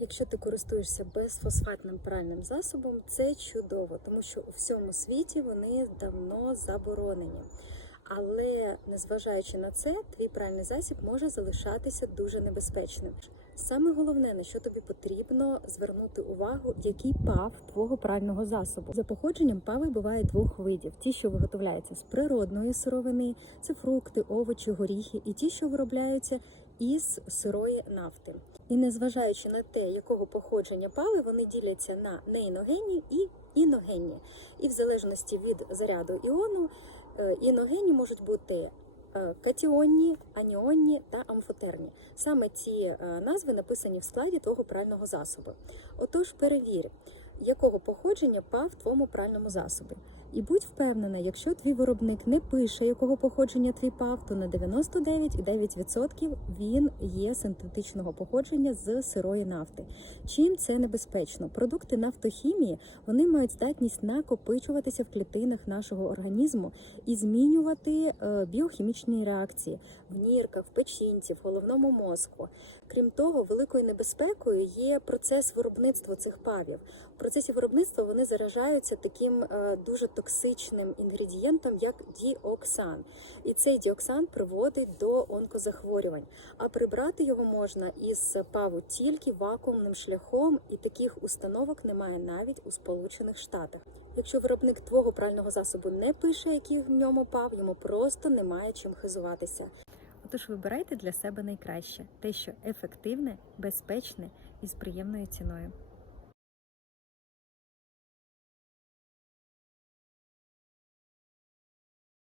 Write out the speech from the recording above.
Якщо ти користуєшся безфосфатним пральним засобом, це чудово, тому що у всьому світі вони давно заборонені. Але незважаючи на це, твій пральний засіб може залишатися дуже небезпечним. Саме головне, на що тобі потрібно звернути увагу, який пав твого прального засобу. За походженням пави буває двох видів: ті, що виготовляються з природної сировини, це фрукти, овочі, горіхи, і ті, що виробляються із сирої нафти. І незважаючи на те, якого походження пави, вони діляться на неіногенні і іногенні. І в залежності від заряду іону, е, іногенні можуть бути е, катіонні, аніонні та амфотерні. Саме ці е, назви написані в складі твого прального засобу. Отож, перевір, якого походження пав твоєму пральному засобі. І будь впевнена, якщо твій виробник не пише, якого походження твій пав, то на 99,9% він є синтетичного походження з сирої нафти. Чим це небезпечно? Продукти нафтохімії вони мають здатність накопичуватися в клітинах нашого організму і змінювати е, біохімічні реакції в нірках, в печінці, в головному мозку. Крім того, великою небезпекою є процес виробництва цих павів. В процесі виробництва вони заражаються таким е, дуже токсичним інгредієнтом, як діоксан. І цей діоксан приводить до онкозахворювань. А прибрати його можна із паву тільки вакуумним шляхом, і таких установок немає навіть у Сполучених Штатах. Якщо виробник твого прального засобу не пише, який в ньому пав, йому просто немає чим хизуватися. Отож, вибирайте для себе найкраще те, що ефективне, безпечне і з приємною ціною.